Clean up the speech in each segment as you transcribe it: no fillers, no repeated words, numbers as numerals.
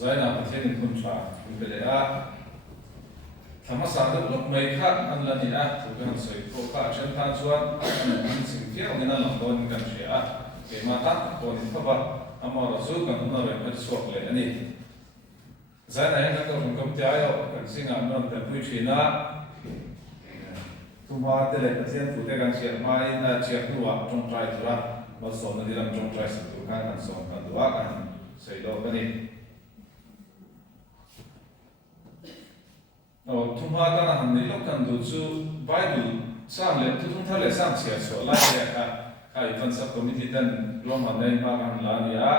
Zaina pathian in kuncha belea thama sangam lok mai kha an lani a tu kan soi ko kha chen than chuan an sing fiang ngena long don kan ria ke ma ta ko ni phaba amara zu kan na re kan sok le ani zaina yang ka kom te ayo kan singa non ta pui china tu ma te le pathian tu te kan sia mai na chia tuwa trong trai tura ma so na dilam trong trai su tu kan so kan duwa kan sei do kani Tumha kana hamni lokan du chu Bible sam le tu tung thale sam sia so la ya ka ivan sub committee dan Roma nei ma kan la ya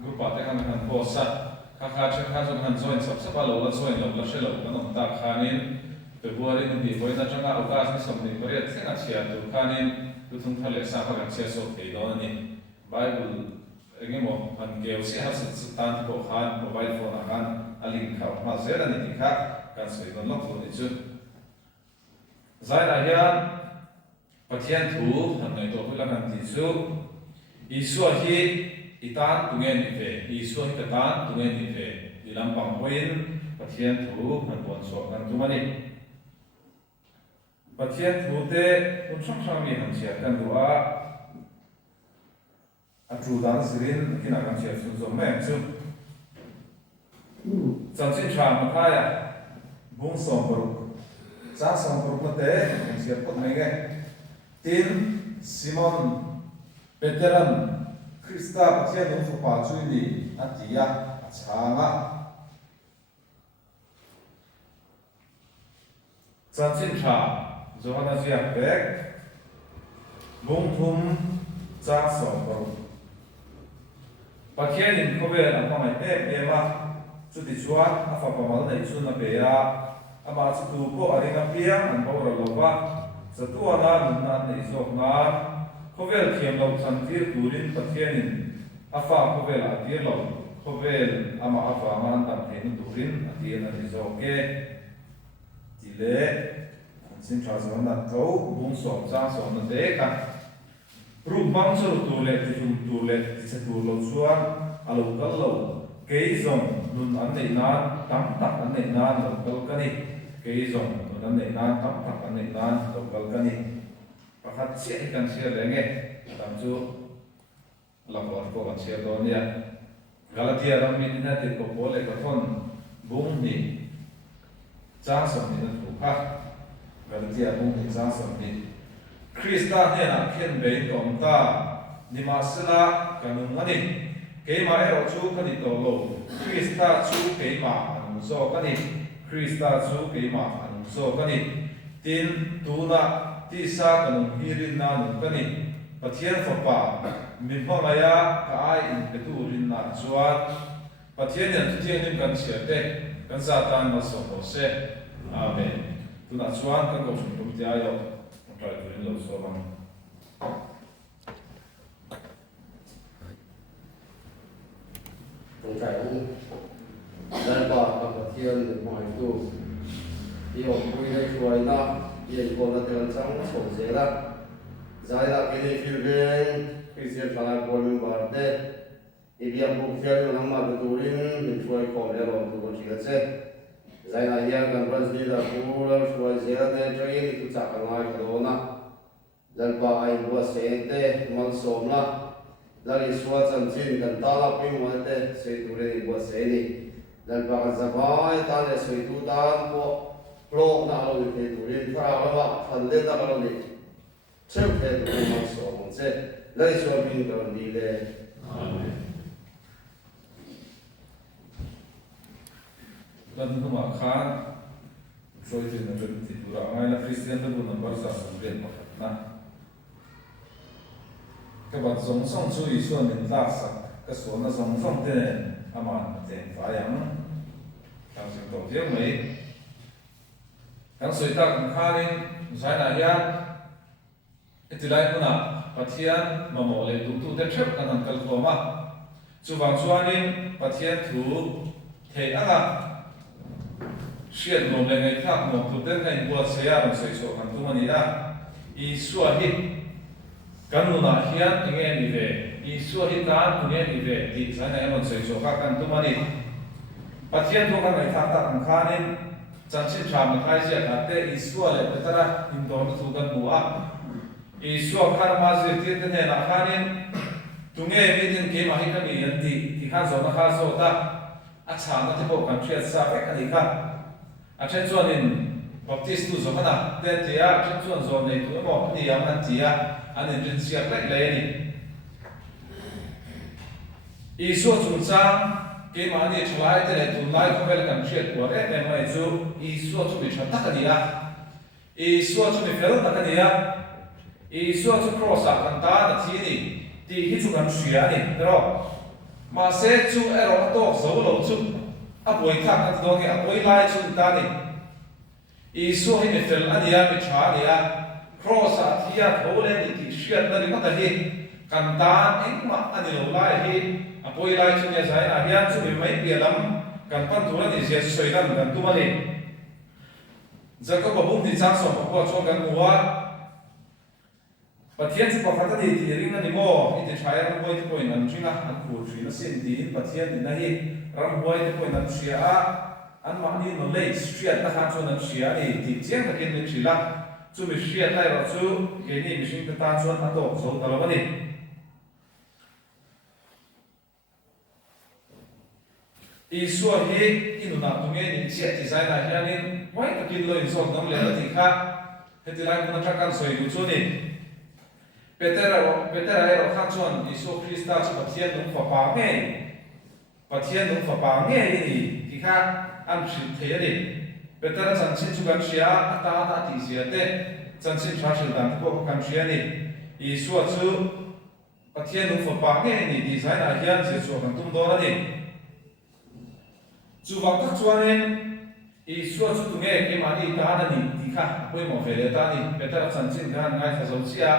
grupa te kan posa ka chen ka kan join sab sab lo la join lo la shelo kan ta khanin February ni boi na changa August ni somni kore tsenga sia tu khanin tu tung thale sa ka sia so te do ni Bible engemo han geo si has tan ko khan mobile phone akan alin kha ma zera ni kha kan soi don lok ni chu zaina hian pathian thu han nei to hula kan ti chu isu hi itan tungen ni ve isu hi tan tungen ni ve dilam pang hoin pathian thu han bon so kan tu mani pathian thu te un chang chang mi han sia kan duwa atru dan sirin kina kan sia su zo me chu chang chin cha ma kha ya bung som peruk, cak som peruk nate yang siap pot menge, tin Simon Peteran Krista pathian dong fupa cui ni atia acanga, cancin cha Johana siap bek, bung thum cak som peruk, pathian in kobe apa mai ema cuti cuan apa pamal na isu na beya ama cutu ko aringa piang an bawra lova satua na nunna na isok na kovel thiam lo santir turin pathianin afa kovel atir lo kovel ama afa man tam thein turin atir na isoke tile sin chazon na to bung som sa som na de ka ru bang chu tule ti jum tule ti se tu lo chuan alo kal lo kei zong nun an nei nan tam tak an nei nan lokal kani kei zong nun an nei nan tam tak an nei nan lokal kani pakhat sia kan sia lenge tam chu lapor ko kan sia do nia Galatia ram min na te ko pole ka thon bung ni cha som ni na thu kha Galatia bung ni cha som ni Krista ne na khen be tom ta ni ma sala kanung ani Keima ero chu kani to lo Krista chu keima anung so kani Krista chu keima anung so kani tin tuna ti sa kanung hirin na nung kani pathian fapa mimpa maya ka ai in petu rin na chuan pathian yan tuthian nim kan sia te kan satan ma so ho se amen tuna chuan kan ko sum ti ayo trai turin lo so bang trong trại cũng dân bò và thiên để mọi tu yêu vui đây chuối nó yên cô là tiền trắng sổ dễ lắm giải là cái này phiêu bên khi xem phản ánh của mình bảo thế thì việc buộc phiêu nó mà cái túi mình chuối còn để làm tu chỉ là thế giải là hiện cần bắt đi là cú là chuối dễ thế cho yên thì chắc là ngay cái đó na dân bò ai bùa sẽ thế mang sớm là lagi suat sancin dan talap pun mate seitu re buat seni dan bagai zaman tanya seitu dan po pro na lo di seitu re fara lo hande ta lo ni cep he tu mang so mong se lagi suat bin kan di le amen dan huma khan soi tin na rin ti dura ngai na Christian da bu number sa sumren na các bạn giống song chú ý xuân mình ta sắc các số nó giống song tên ama tên phá yang thằng sinh tổ chức mấy thằng suy ta cũng khá nên giải na yan ít lại cũng là pathian mà mồ lên đúng tu thế chấp cái thằng cần khổ mà chú vàng xuân nên pathian thủ thế á là xuyên mồm lên ngày khác mồm tu tên ngày bùa xe làm soi sổ thằng tu mà đi ra ý xuân hi kan nu na hian enge ni ve Isu hi kan tu ni ve ti sai na mon sei so ka kan tu mani pathian to kan ngai thak tak kan khanin chan chin tham na khai sia ka te Isu le petara in do tu kan bu a Isu kan ma se ti te na khanin tunge mi din ke ma hi kan ni an ti kha zo na kha so ta a cha na te ko kan thiat sa ve kan ni kha a chen chuan in baptist tu zo kana te te a chen chuan zo nei tu mo ni yang an ti a an in jin sia klek le ni Isu chung chang ke ma ni chlai te le tu lai ko vel kan thiat ko re me mai chu Isu chu mi tha tak ni a Isu chu mi fel tak ni a Isu chu cross a kan ta na thi ni ti hi chu kan thria ni ro ma se chu ero to zo lo chu a boi thak an do ni a boi lai chu ta ni Isu hi mi fel ani a mi tha ni a cross a thi a tho le ni ti hriat na ni ma ta hi kan ta engma ani lo lai hi a poi lai chu ya sai a hian chu mi mai pia lam kan pan tu ni sia soi dan kan tu mani Jacob babum ti chang so ko cho kan muwa pathian chu pakhat ni ti ring ani mo i ti thai ram boi ti poi nan thinga an khu thri na sin ti pathian ni na hi ram boi ti poi nan thria a an ma ni no le street ta khan chu nan thria ni ti chiang ta ken ni thila chu mi hriat lai ro chu ke ni mi hring ta tan chuan a to zo ta lo mani Isu hi inuna tunge ni chia ti sai na hianin mai ta kin lo in so nam le la ti kha heti lai mun ta kan soi du chu ni petera ro kha chuan Isu Krista chu pathian dum fa pa nge pathian dum fa pa nge ni ti kha an thil the ni petera chan chin chu kan sia ata ta ti sia te chan chin thra shil dan ko kan sia ni Isu chu pathian dum fa pa nge ni ti sai na hian se chu kan tum do na ni chu wang tak chuanin Isu chu tu nge ke ma ni ta na ni ti kha poi mo ve le ta ni petara chan chin kan ngai tha zo sia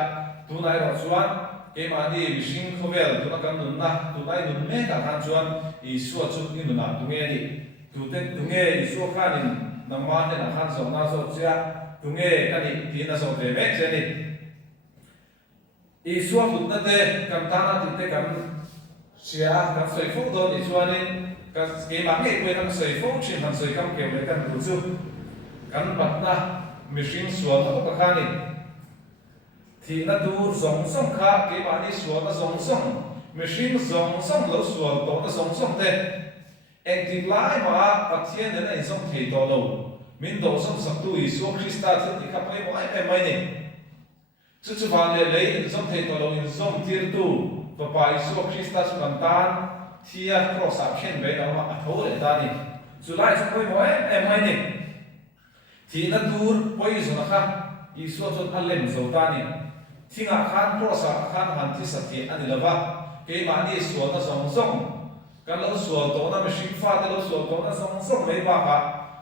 tu nai ro chuan ke ma ni mihring khovel tu na kan nun na tu nai nun me ka khan chuan Isu chu ni nun na tu nge ni tu nge Isu khanin nang ma ne na khan zo na zo sia tu nge ka ni ti na zo ve me che ni Isu tu na te kam ta na ti te kam sia kan soi fu do ni chuanin kan ke ma nge ko kan soi fu chin han soi kam ke le kan tu chu kan pat na mihring sual na ka khanin thì nó tu giống sông khác cái bạn đi xuống nó giống sông mình sinh giống sông lâu xuống đó nó giống sông thế anh tìm lại mà phát hiện đến anh sông thì đó lâu mình đó sông sắp tu Isu Krista thì khắp mấy mọi em mấy này chú bạn lấy anh sông thì đó lâu anh sông thiên tu và bài Isu Krista chú cần tan thì cross up khen về đó mà thấu để ta đi chú lại chú mấy mọi em mấy này thì nó tu bây giờ nó khác Isu cho anh lên dầu ta đi khi ngã khan cross khan han thi sati ani lova ke ma ni sual na song song kan lo sual to na machine fa de lo sual to na song song mai ba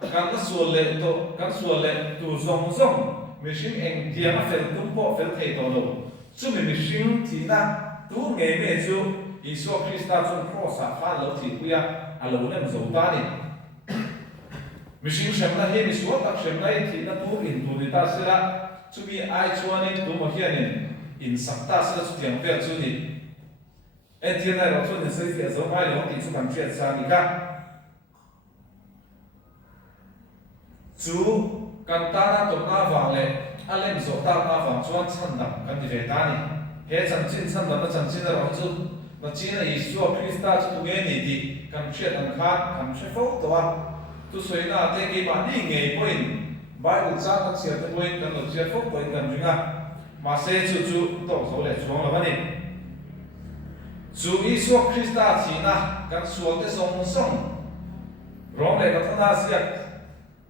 ka kan na sual le to kan sual le tu song song machine eng dia ma fel tum po fel thei to lo chu mi machine thi na tu nge me chu Isu Krista chu cross khan lo thi kuya alo nem zo ta ni machine shem na he mi sual tak shem na thi na tu in tu de ta sila chu bi ai chuanin tu ma hianin in sakta sila chu tiang vel chu ni en tian nai ro chu ni sei fi zo mai lo ti chu kan thiat sa ni ka chu kan ta na to na wang le alem zo ta na wang chuan chan dam kan ti ve ta ni he chan chin chan dam na chan chin ro chu na chin na Isu Krista chu tu nge ni ti kan thiat an kha kan she fo to a tu soi na te ki ba ni nge point Bible cha ka chia te point kan lo chia fo point kan jinga ma se chu chu to zo le chuang la bani chu Isu Krista thi na kan sual te song song rong le ka thana sia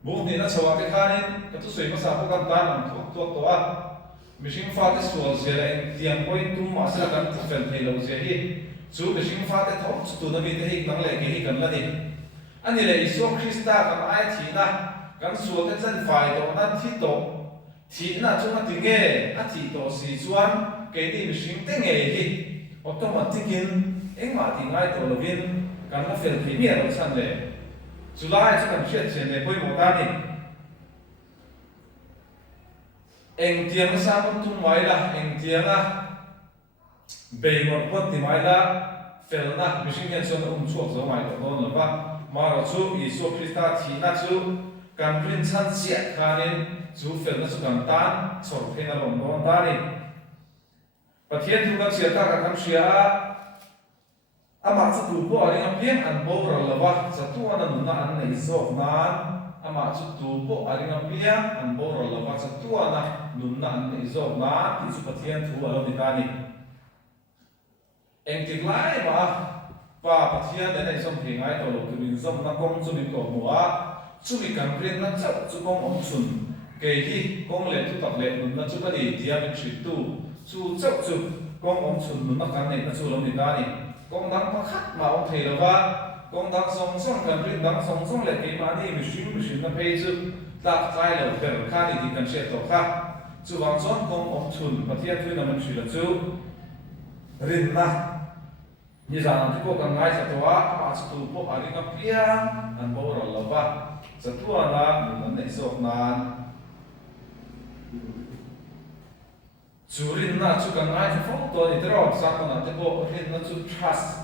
bu ni na chawa ke khanin ka tu soi ma sa ko kan ta nam to to a mishing fa te sual se la en tiang point tu ma sa kan tu fel thei lo se hi chu mishing fa te thom tu na mi te hi nang le ke hi kan la ni ani le Isu Krista kan ai thi na kan sual te chan fai to na thi to thi na chu na ti nge a thi to si chuan ke ni mishing te nge hi automaticin engma ti ngai to lovin kan la fel thei mi ro chan le July chu kan thiat chen le poi mo ta ni eng tiang sa pon tum mai la eng tiang a bề một quân thì mai là phèo na mình sinh nhân xuân chuộc dấu ngoài của con là ba mà rồi chú Isu Christa thì na chú cần rin chân xiết khá nên chú phèo na chú cần tan sổ thế nào lòng con ta đi và thiên thu cần xiết ta cả cam xiết ama chú tu bộ anh em biết anh bố rồi là ba chú tu anh nụ anh này dọc nan ama chú tu bộ anh em biết anh bố rồi là ba chú tu anh nụ anh này dọc nan thì chú thiên thu ở đâu đi ta đi em tiếng lái mà và phát hiện đến này xong thì ngay đầu từ mình xong nó công cho mình tổ múa chú mình cảm thấy nó chậm chú công ông chuẩn kể khi công lệ thu tập lệ nó chú bắt đi thì mình chỉ tu chú chậm chú công ông chuẩn nó cảm này nó chú làm gì ta đi công đang có khác mà ông thầy là va công đang xong xong cảm thấy đang xong xong lệ cái mà đi mình xin nó phải chú đặt tay là phải khai thì cần sẽ tổ khác chú vang chọn công ông chuẩn phát hiện thôi là mình chỉ là chú rin na như rằng thì cô cần ngay sẽ toa mà sẽ tu bộ ở cái kia anh bảo rồi là va sẽ tua na mình này sọc na chú rin na chú cần ngay thì phong to thì đó sang con anh thì cô rin na chú trust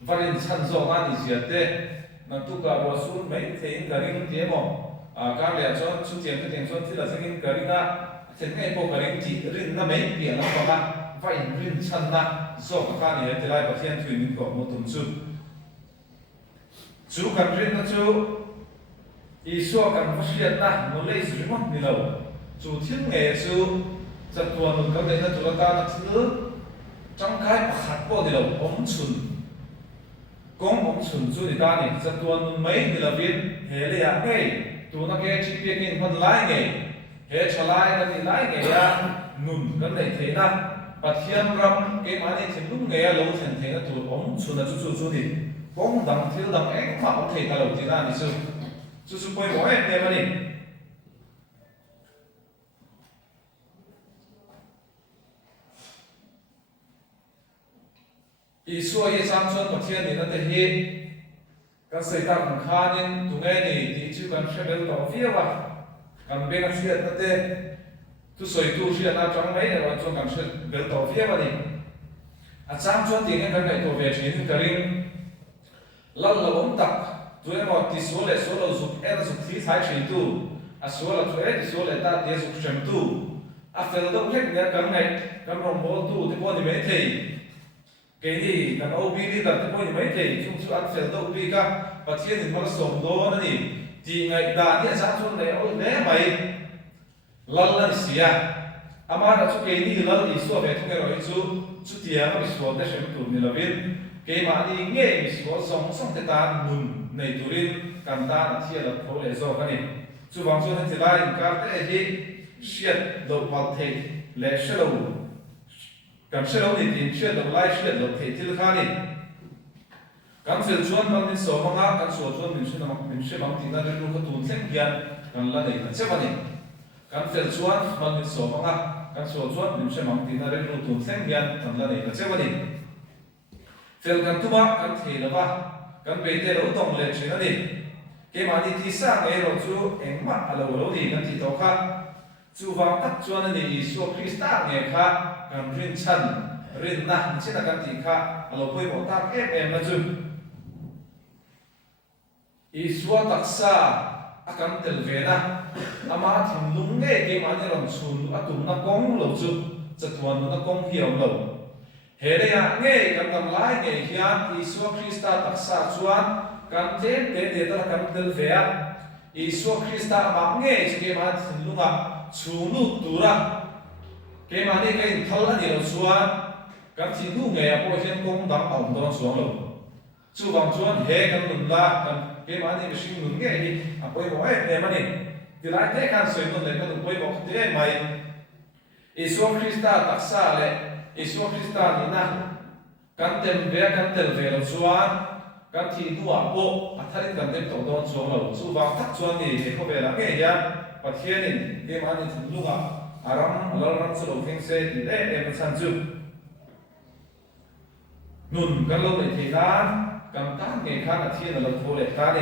và rin chân zo na thì gì thế na tu cả bộ sun mấy thế cái rin thế mà cái này cho chú tiền cho thì là sẽ cái rin na thế ngay cô cái rin chỉ rin na mấy tiền là có mà phải rin chân na do các anh ấy thì lại bác thiên thuyền những cỏ một tuần chú cần rin nó chú ý số cần phát hiện na nó lấy sử dụng như nào chú thiên nghệ chú giật tuần mình có thể là chú ta là thứ trong cái hạt bao thì là ống chuẩn công ống chuẩn chú thì ta này giật tuần mấy thì là viên hệ là cái chú nó cái chi tiết cái phần lái nghề hệ trở lại cái lái nghề à nụn cái này thế na và thiên râm cái máy này thì lúc nghe lâu thành thế là tụi ống xuân là chú thì bóng đằng thiếu đằng ấy mà ông thầy ta đầu tiên là đi chú quay bỏ em nghe mà đi ý xua ý sang xuân và thiên thì nó thể hiện các xây ta cũng khá nên tụi nghe thì chú cần sẽ bên tỏ phía và cần bên cái chuyện nó thế tu soi tu chuyện nào trong mấy rồi cho cảm sự biểu tỏ phía vào đi sáng cho tiếng cái này tổ về chỉ cái riêng lần là ông tập tụi em một tí số là dục em dục tí thái chỉ tu số là tụi em tí số là ta tí dục chấm tu phải đâu hết cái này cái rồng bố tu thì bao nhiêu mấy thầy cái gì cái OB đi tập thì bao nhiêu mấy thầy chúng chú ăn phải đâu OB cả và thiên thì nó sống đó nó thì ngày đã thì sáng cho này ôi đấy mày lần xia ama đã chú cái đi lần đi số về thung cái rồi chú tiền nó bị số để xem tụi mình là biết cái mà đi nghe bị số sống sống thì ta nôn này tụi mình cần ta là chia là thấu để do cái này chú bằng số thì lại cái cái gì xiết đầu bát thề lẽ sẽ đâu cần sẽ đâu thì tiền xiết đầu lại xiết đầu thề thì cái này cần phải chuẩn bằng những số bằng á cần số chuẩn mình sẽ bằng tiền là được cái tuần sinh tiền cần là để sẽ vào này kan fel chuan man min so manga kan so chuan min se mang tin a rel ru tun thleng hian kan la nei ka chewani fel kan tuma kan thei lawa kan be te ro tong le thina ni ke ma ni ti sa nge ro chu engma alo lo ni kan ti to kha chu wang tak chuan ani Isu Krista nge kha kan rin chan rin na china kan ti kha alo poi bo ta em na chu Isu taksa akan tel vena ama thim lung nge ke ma ne ron chun atum na kong lo chu chatuan na kong hiaw lo he le ya nge kan kam lai nge hian Isu Krista taksa chuan kan te ta kan tel vea Isu Krista ma nge ke ma thim lunga chunu tura ke ma ne kai thal ani lo chuan kan thi nu nge a po hian kong dang aum don suang lo chu wang chuan he kan nun la kan cái mà này mình muốn nghe đi à quay bỏ em mà này thì lại thế can soi nó lại nó quay bỏ thế mày Isu Krista taksa le Isu Krista ni na kan tem về lo chuan kan thi tua po a tharin kan tem to don chuang lo chu wang thak chuan ni he ko ve la nge ya pathianin cái mà này thun lunga aram ram chu lo theng se ti le em chan chu nun kan lo nei thei dan kan ta nge khan a thiên là thô lệ ta đi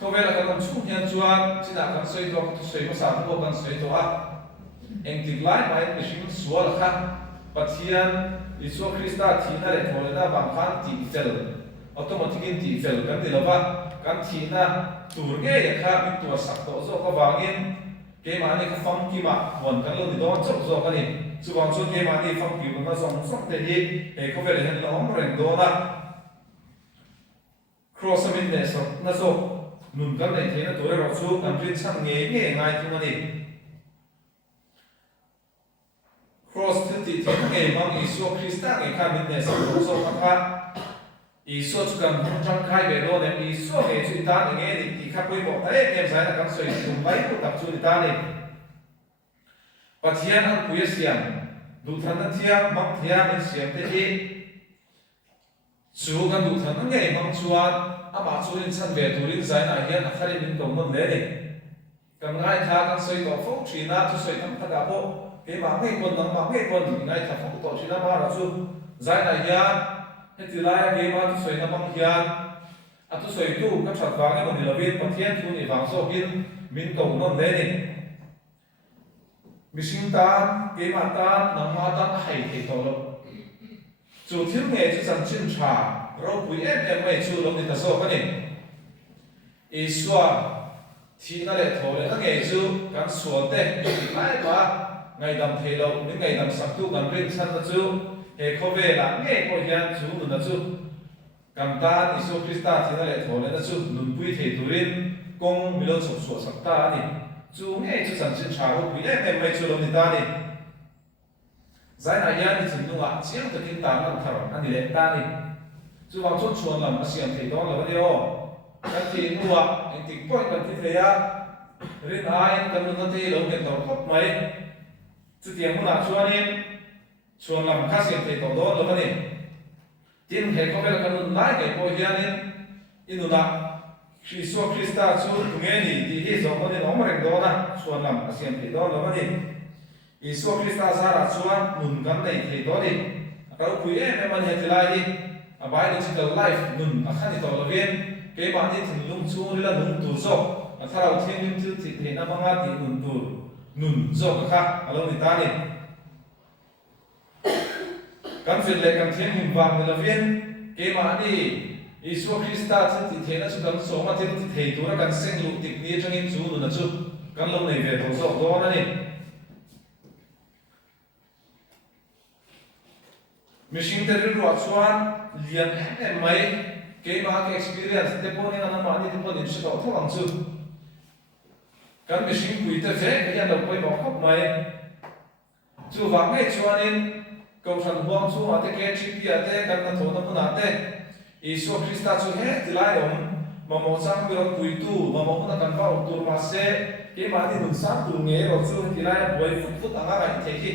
không biết là kan chu hian chuan chỉ là kan soi to soi có sao có kan soi to a eng tik lai mai mihring sual kha pathian Isu Krista thina le tholna bang khan ti fel automatic ti fel kan ti lova kan thina tur nge ya kha mi tu sak to zo ka wangin ke mani ka fam ki ma hon kan lo ni don chok zo kan ni chu wang chu ke mani fam ki na song sok te hi e ko vel hen lo om ren do na cross min ne so na so nun kan nei thena tu ro chu kan rin chang nge nge ngai tu mani cross ti nge mang Isu Krista nge kha min ne so so ka Isu chu kan chang khai ve do ne Isu nge chu ta nge ni ti kha poi bo ai em sai na kan soi tum lai ko tak chu ni ta ni pathian an puya siam du than na thia mang thia min siam te hi chu kan du than nge mang chuan ama chu in chan ve turin zai na hian a khari min ko non le ni kan ngai tha kan soi to fo thina chu soi tam ta ga bo ke ma ngai kon nang ma ngai kon ngai tha fo to thina ma ra chu zai na hian hetilaya ke ma tu soi na bang hian atu soi tu ka that wang e ni lovin pathian thu ni wang so hin min ko non le ni mishing ta ke ma ta nang ma ta hai the to lo chu thil nge chu chan chin tha ro pui em mai chu lo ni ta so ka ni iswa thi na le tho le na nge chu kan suan te ni lai ba ngai dam the lo ni ngai dam sak tu kan rin chan na chu he ko ve la nge ko hian chu nu na chu kam ta Isu Krista thi na le tho le na chu nun pui the turin kong mi lo chok so sak ta ni chu nge chu chan chin tha ro pui em mai chu lo ni ta ni zai na hian ni chin nu a chiang ta kin ta na thar ani le ta ni chu wang chu chuan lam a siam thei dong lo ni o kan thi nu a en tik point kan thi the ya rin a en kan nu na te lo ken to khop mai chu tiang mu na chuanin chuan lam kha siam thei to do lo ni tin he ko vel kan nu lai ke po hianin inuna Isu Krista chu nge ni ti hi zo ko ni om reng do na chuan lam a siam thei do lo ni Isu Krista zara chuan nun kan nei thei do ni ka pui em man he tilai hi a biological life nun a khani to lo ven ke ba ni thing lung chu ri la nun tu zo a tharau thing lim chu ti the na manga ti nun zo ka kha alo ni ta ni kan fit le kan thing him wang lo ven ke ma ni Isu Krista chu ti the na chu kan so ma ti ti thei tu ra kan seng lu tik ni changin chu nu na chu kan lo nei ve to zo do na ni machine te ru chuan lian em mai ke ma ke experience te poni na ma ni te poni chu to thawang chu kan machine pui te ve ke ya lo poi mo khop mai chu wa ngai chuanin ko than huang chu ma te ke chi pi ate kan na tho na puna te Isu Krista chu he tilai om ma mo chang bi ro pui tu ma mo na kan va tur ma se ke ma ni nun sa tu nge ro chu tilai boi fut anga ga the ki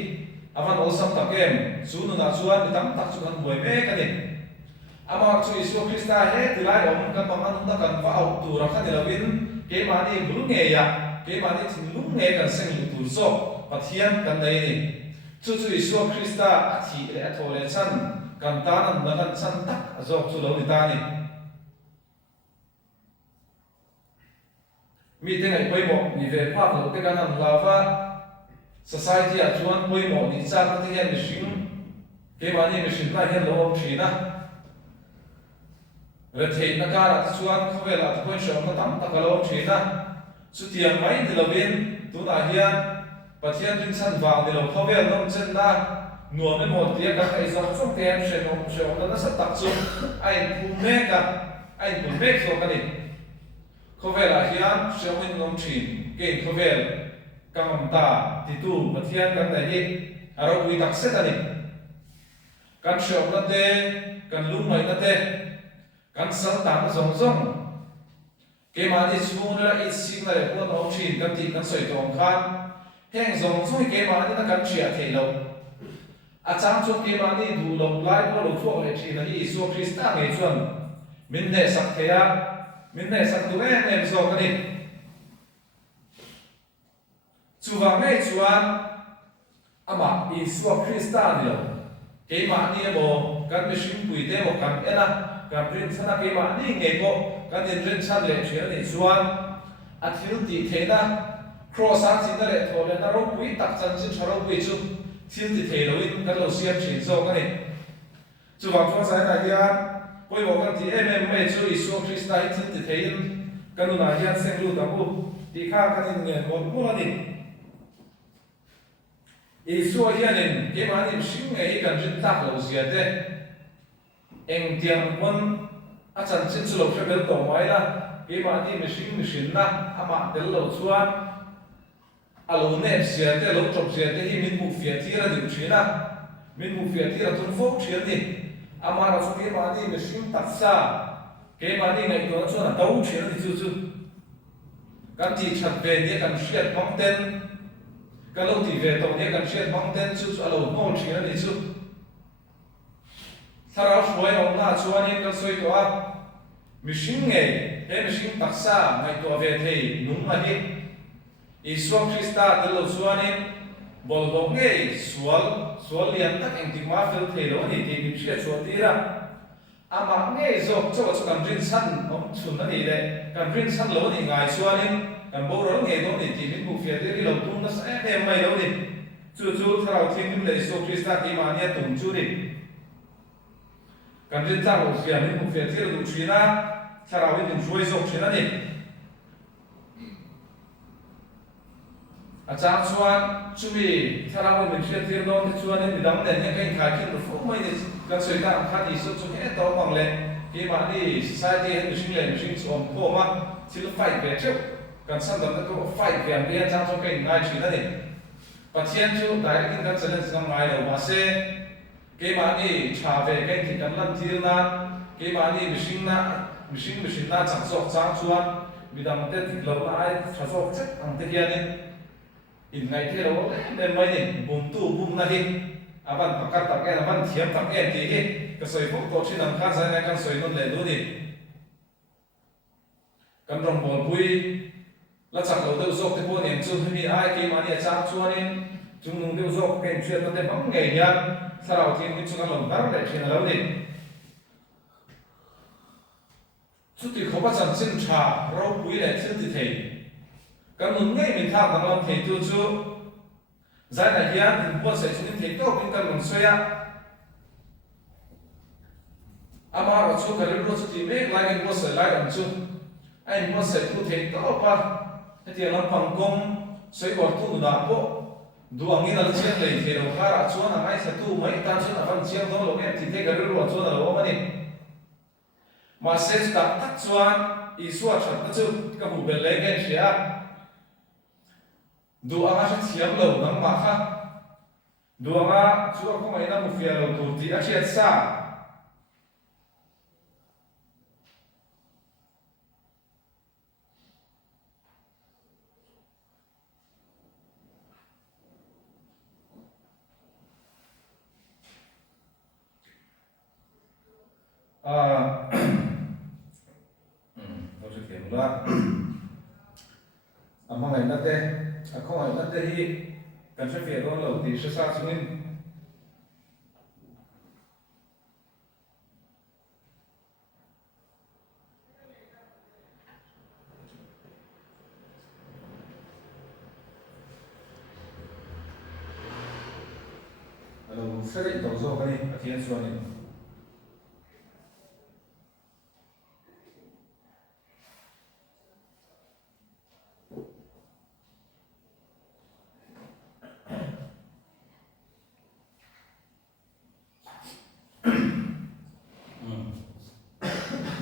avan osam takem chu nu na chuan mi tam tak chu kan boi me ka ni ama chu Isu Krista he tilai om kan ma man na kan va au tu ra kha ni lovin ke ma ni bul nge ya ke ma ni thin lu nge kan seng lu tur so pathian kan nei ni chu Isu Krista a thi le a tho le chan kan ta na kan chan tak azok chu lo ni ta ni mi te ngai poi mo ni ve pa lo te kan an lava society a chuan poi mo ni cha te hian mihring ke ma ni mihring na hian lo om thina re thei na ka ra chuan khavel a poi shom na tam tak lo om thina chu tiang mai ni lovin tu na hian pathian rin chan wang ni lo khavel nom chen na nuo me mo tia ka ai zong chong te am she na sa tak chu ai pu me ka ai pu me so ka ni khovel a hian shewin nom thin ke khovel kangam ta ti tu pathian kan dai hi aro pui tak se ta ni kan shew na te kan lung mai na te kan sang ta na zong zong ke ma ni chung la i sing na le po nom thin kan ti kan soi tong khan heng zong zong ke ma ni na kan chia thei lo a chang chu ke ma ni du lo lai po lo tho le thin na hi Isu Krista nge chuan min ne sak thea min ne sak tu em zo ka ni chu wa ngai chuan ama Isu Krista ni lo ke ma ni mo kan mihring pui te mo kan ena kan rin chana ke ma ni nge ko kan in rin chan le thia ni chuan a thil ti thena cross an sin na le tho le na ro pui tak chan chin tharo pui chu thil ti thei lo in kan lo siam thin zo ka ni chu wang chuan sai na hian poi mo kan ti mai chu Isu Krista hi thil ti thei in kan na hian seng lu ta bu ti kha kan in nge mo mu na ni Isu hian in ke ma ni sing nge kan jin tak lo zia de eng tiang mon a chan chin chu lo phebel to mai la ke ma ni mihring na ama del lo chuan alo ne sia te lo chop sia te hi min mu fia ti ra du thina min mu fia ti ra tun fo thian ni ama ra chu ke ma ni mihring taksa ke ma ni ngai to chuan a to thian ni chu chu kan ti chat ve ni kan hriat mountain kan lo ti ve to ni kan hriat mountain chu chu alo no thian ni chu thara hruai om na chuan in kan soi to a mihring nge he mihring taksa ngai to ve thei nung ma hi Isu Krista telo chuanin bol bol nge sual lian tak eng tik ma fel thei lo ni ti mi thia chuan tira ama nge zok chaw chu kan rin san om chun ani le kan rin san lo ni ngai chuanin kan bo ro nge do ni ti min bu fia te ri lo tum na sa em mai lo ni chu chu tharau thing le Isu Krista ti ma nia tum chu ni kan rin cha lo fia min bu fia ti ro du thina tharau in roi zok thina ni achang chuan chumi tharau min thia tir don ti chuan in midang den he kai khin ro fu mai ni kan soi ta kha Isu chu he to mang le ke ma ni society he mihring le mihring chom ko ma thil fight ve cheu kan san dam ko fight ve am dia chang chu kai ngai thina ni pathian chu direct kan challenge kam ngai lo ma se ke ma ni tha ve kai thi kan lan thil na ke ma ni mihring na chang sok chang chuan midang te tik lo na ai tha sok chet ang te hian in ngai the lo le mai ni bum tu bum na hi aban pakat tak en aban thiam tak en ti hi ka soi phok to thin an kha sai na kan soi non le du ni kan rong bol pui la chak lo deu zok te po nem chu mi ai ke ma ni chang chuanin chung nung deu zok ken thiam ta te bang nge hian sarau thin ni chung lo dar le thin lo ni chu ti khoba chan chin tha ro pui le thil ti thei kan nun ngai min thak dang lam thei tu chu zai na hian in po se chu thei to pin kan mun soya ama ro chu ka ro chu ti me lai in po se lai am chu ai mo se tu thei to pa ti lam pang kong soi bor tu da po duang in al chen le thei ro kha ra chuan a mai sa tu mai ta chu na van chiang do lo em ti thei ka ro chu na lo ma ni ma se tak tak chuan Isu a that na chu ka bu bel le gen sia du anga se thiam lo nang ma kha du anga chu ko mai na mu fia lo tu ti a chiat sa đâu sẽ thiam la amma ngai na te a kho ngai na te hi kan se fia don lo ti se sa chungin alo se ri to zo ka ni a thian chuan ni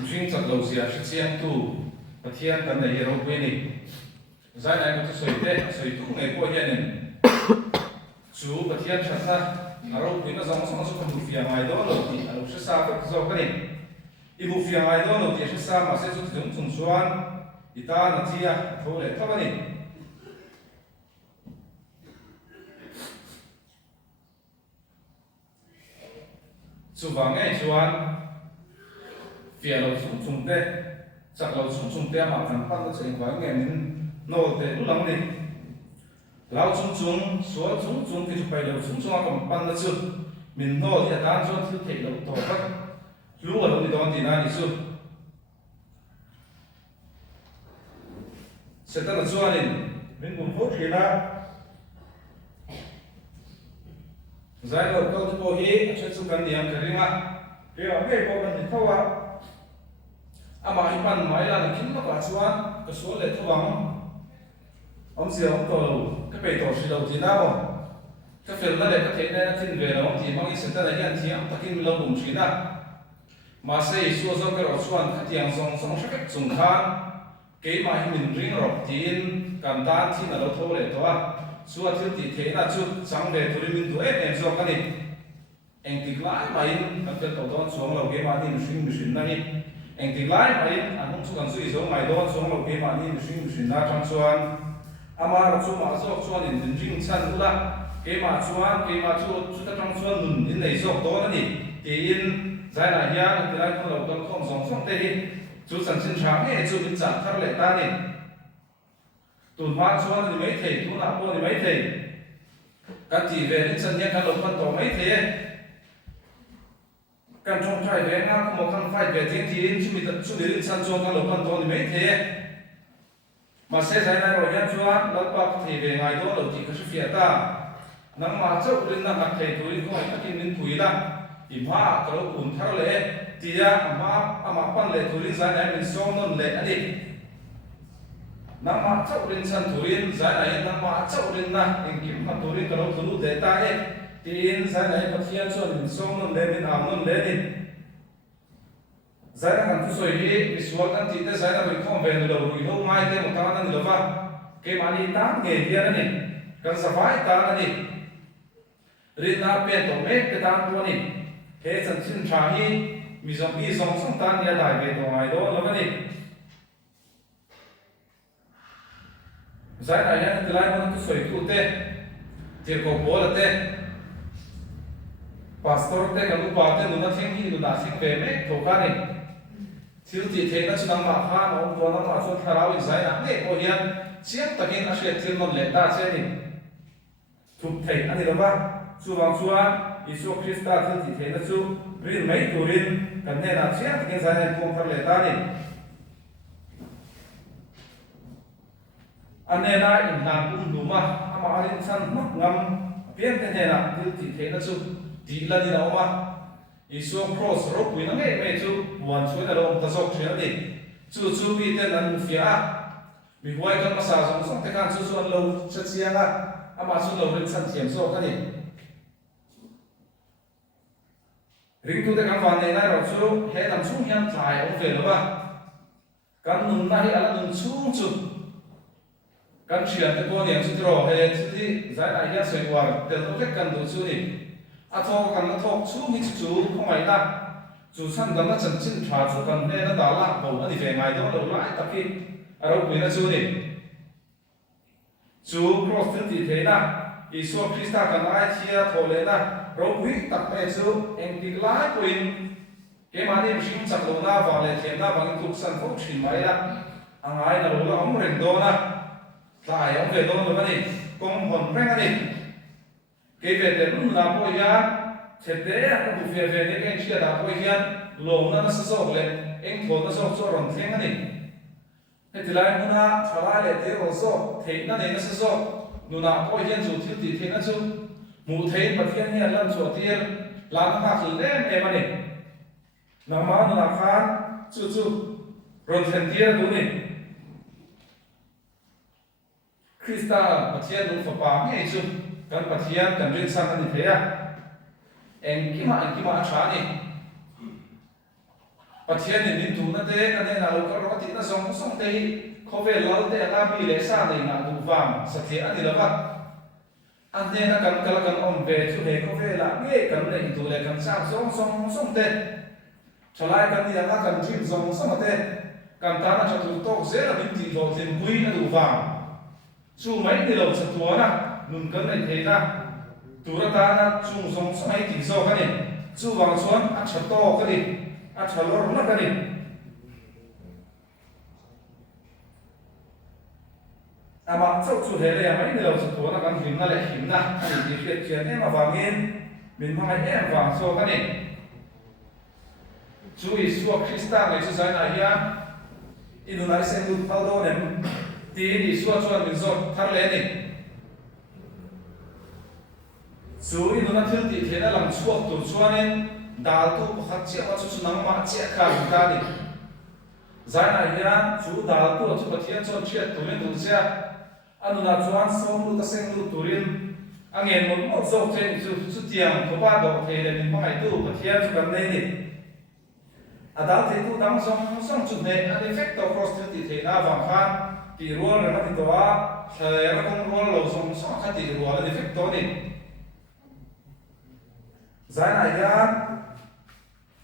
mihring chak lo zia hri chiang tu pathian kan nei ro pui ni zai nai ko tu soi tu ngai po hian in chu pathian tha tha a ro pui na zong song chu kan bu fia ngai do lo ti a lo hre sa ka zo ka ni i bu fia ngai do lo ti hre sa ma se chu chung chung chuan i ta na chia tho le tha ni chu wang ngai chuan fia lo chung te chak lo chung te ma kan pan cha in wang nge min no te lu lang ni lao chung so chung ti pai lo chung a kan pan na chu min no ya dan cho thil thei lo to ka lu lo ni don ti na ni chu se ta na chuan in mình cũng phốt thì là giải đầu câu thứ hi chuyện xung quanh niệm cái riêng thì ở đây có cần gì thâu mà hi pan mai là kín nó quả chuan cái số lệ thâu bằng ông siêu ông tổ cái bề tổ sĩ đầu tiên nào cái film này có thể là tin về nó thì mang ý sinh ra là hiện thì ông ta kinh lâu bùng trí na mà xây xua dòng cái rồi chuan cái tiếng song sắc cái dùng khan cái mà mình riêng rồi tin cảm ta thì là đâu thâu lệ thôi xua thiếu thì thế là chút sáng về tôi mình tuổi em do cái này anh tiếc lại mà in cái phần đầu đó xuống lâu cái mà mình sinh này anh tiếc lại mà in anh không chịu cần suy giống ngày đó xuống lâu cái mà mình sinh ra trong xuân ama ra chu ma zo chuan in ring chan ula ke ma chuan ke ma chu ta trong chuan nun in nei zo to ani ti in zai na hian ti lai ko lo kan khom song song te hi chu chan chin tha nge chu min chan thar le ta ni tun ma chuan ni mai thei tu na po ni mai thei kan ti ve in chan hian kan lo kan to mai thei kan chong thai ve nga ko mo kan fai ve ting ti in chu mi in chan chuan kan lo kan to ni mai thei mà sẽ giải này rồi nhá chuan lớp bạc thì về ngày đó đầu tiên có sự phiền ta nắng mà châu lên nằm đặt thầy tuổi có phải cái mình tuổi là thì mà cái lúc cuốn tháo lệ thì mà quan lệ tuổi giải này mình xong non lệ đi nắng mà châu lên sân tuổi giải này nắng mà châu lên na anh kiếm mà tuổi cái lúc tuổi để ta ấy thì giải này có phiền cho mình xong non lệ mình làm non lệ đi giải năng tu soi đi visual kan ti te giải năng mình không về được đâu rồi đâu mai te một ta năng được va cái mà đi tám nghề kia này kan sa vai ta này rin na pe to me cái ta to này he chan chin tha hi mi zong bi zong song ta nia dai về to ngai đó là này giải này nhá cái laiมันtu soi tu te ti ko bol te pastor te kan lu pa te nu na theng hi nu na theng ve me to ka này thiếu thì thế nó chỉ nằm mà pha nó vừa nó mà cho thà rau giải nặng đấy cô hiền chiếc tất nhiên nó sẽ thiếu nó lệ ta sẽ đi chụp thầy anh đi đâu ba chú bằng chú anh Isu Christa thiếu thì thế nó chú riêng mấy tuổi riêng cần nên là chiếc tất nhiên giải này không phải lệ ta đi anh nên là in làm cũng đúng mà anh san mất ngâm biết thế này là thiếu thì thế nó chú đi là đi đâu mà Isu cross rope với nó nghe mấy chú buồn chuối là đâu ta dọc chuyện đi chú bị tên là phía bị quay con mà sao giống xong thế kan chú lâu chất xiang mà chú lâu đến sân thiểm số cái gì ring tu thế kan van này này rồi chú hệ làm xuống hiền phải ông về rồi ba kan nung này là nung xuống chú kan chuyện thế cô niệm chú rồi hệ thì giải đại hiền soi qua từ lúc cái kan tu chú đi thôi cần nó thôi chú hít chú không phải ta chú săn cần nó chân chân trả chú cần nên nó đào lạc bầu nó đi về ngày đó đầu lại tập khi ở đâu quý nó chú đi chú cross thì thế na Isu Christa cần ai chia thổ lệ na đâu quý tập về chú em đi lái quên cái mà đi mình chặt lúa na vào lệ thiểm na bằng tục săn phúc chuyển máy na anh ai là lúa ông rình đô na lại ông về đô rồi mà đi công hồn phanh đi cái về đến lúc nào bây giờ thế đấy là cái việc về những anh chị đã bây giờ lồng nó sẽ sốt lên anh thổi nó sốt sốt rồng thiên cái này thế thì lại muốn ha thà lại để thế rồi sốt thế nó này nó sẽ sốt lúc nào bây giờ chủ thiếu thì thế nó chú mù thế mà thiên nhiên làm sốt thiên làm nó khác lên em mà này nằm máu nó làm khán chú rồi thiên thiên đúng này Christa mà thiên đúng phải bảo nghe chú kan pathian kan rin sang ani thea em kima tha ni pathian ni min tu na te kan na lo ka ro ti na song song te khove lal te la bi le sa nei na du wam sa the ani lawa an ne na kan kala kan om ve chu he khove la nge kan nei tu le kan sa song te chalai kan ni na kan jin song te kan ta na cha tu to ze la bin ti lo tin bui na du wam chu mai ni lo sa tu na nun kan này thế na tu ra ta na chung song song ai ti so cái này chu wang chuan a cha to cái này a cha lo na cái này ama chau chu he le mai ni lo chu tu na kan him na le him na ani ti fiat chian em ma wangin min mai em wang so cái này chu Isu Christa ngai chu sai na hian inu lai sen lu phao do nem ti ni suwa chuan min zot thar le ni chu inuna thil ti thena lam chuak tur chuanin dal tu pakhat chiawa chu nangma chia kha ta ni zaina hian chu dal tu chu pathian chuan thiat turin tu sia anuna chuan som lu ta seng lu turin angen mo zo chen chu tiang khopa do thele min mai tu pathian chu kan nei ni adal the tu dang song chu ne an effect of cross ti thena wang khan ti rual ra ti to a ra kong rual lo song kha ti rual effect to ni zaina hian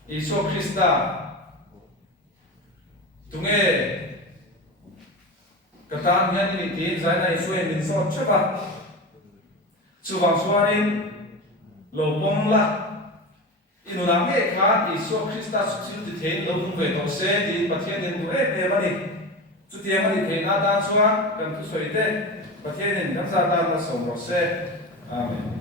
Iso Krista tunge katan hian ni ti zaina isu min so chaba chuwang chuanin lo pom la inuna nge kha Iso Krista su ti thein lo bung ve to se ti pathian den tu e mani chu ti mani thein na da chuan kan tu soite pathian den kan sa da na som ro se amen